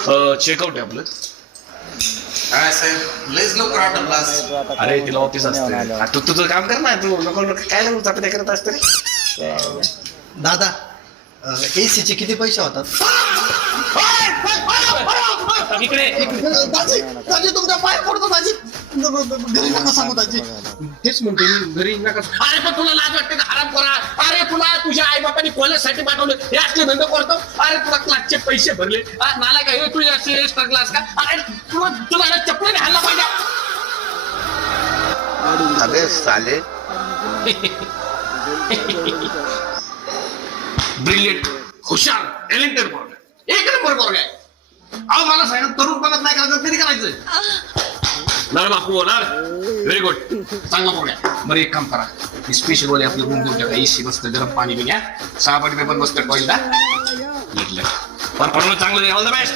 Checkout आहे आपलं. काय साहेब लयच लवकर आटम क्लास. अरे तिला ऑफिस असते. तू तुझं काम कर ना. तू नको काय नको चापे करत असते रे. दादा AC चे किती पैसे होतात? इकडे दाजी दाजी तुमच्या पाय पडतो दाजी. घरी नका सांगू दाजी. तेच म्हणतो मी घरी नका. अरे पण तुला लाज वाटते का हराम करा. अरे तुला तुझ्या आई बापांनी कॉलेजसाठी पाठवलं हे असले धंदे करतो. अरे तुला क्लासचे पैसे भरले नाला काय तुझ्या एक्स्ट्रा क्लास का. अरे तुला चपलाने हाणला पाहिजे. अबे साले ब्रिलियंट हुशार टॅलेंटेड पोरगा. एक नंबर पोरगा आहे. अहो मला सांगा तरुणपणात नाही करायचं तरी करायचं ना बापू होणार. व्हेरी गुड चांगला पोरगा. बरं एक काम करा स्पेशल वाले आपले रूम देऊ टाका. AC मस्त गरम पाणी बी घ्या. 6 पेपर बसतं टॉयला. पण चांगलं ऑल द बेस्ट.